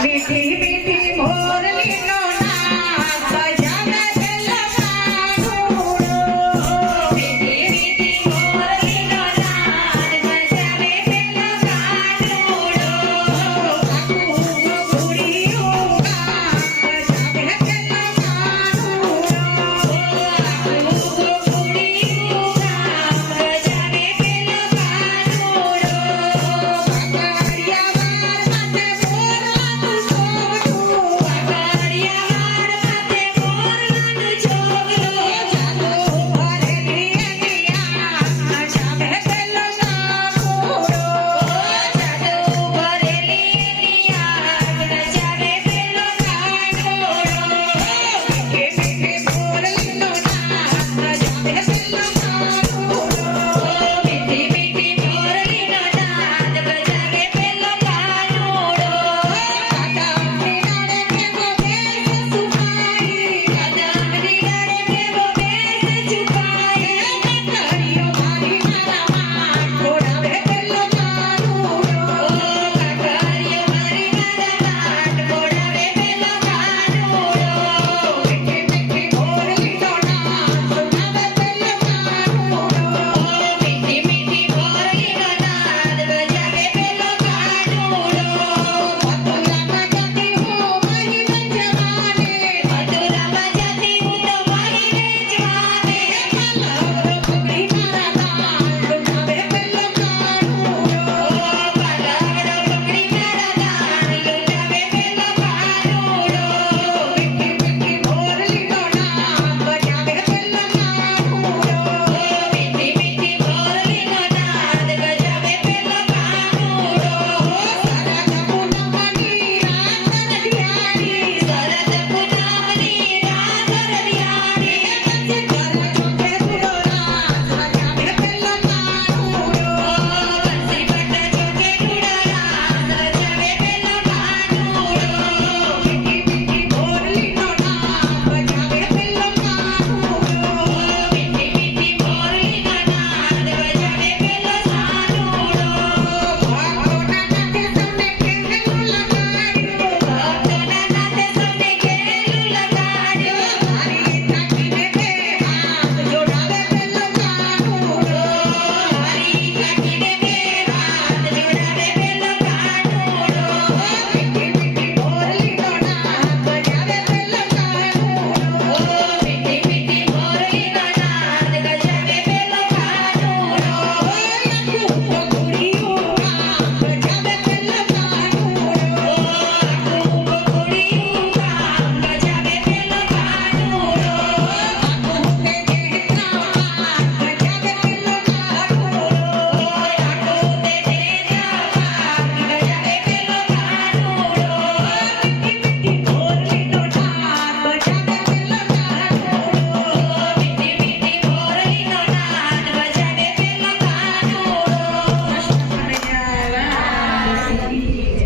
Gente, tem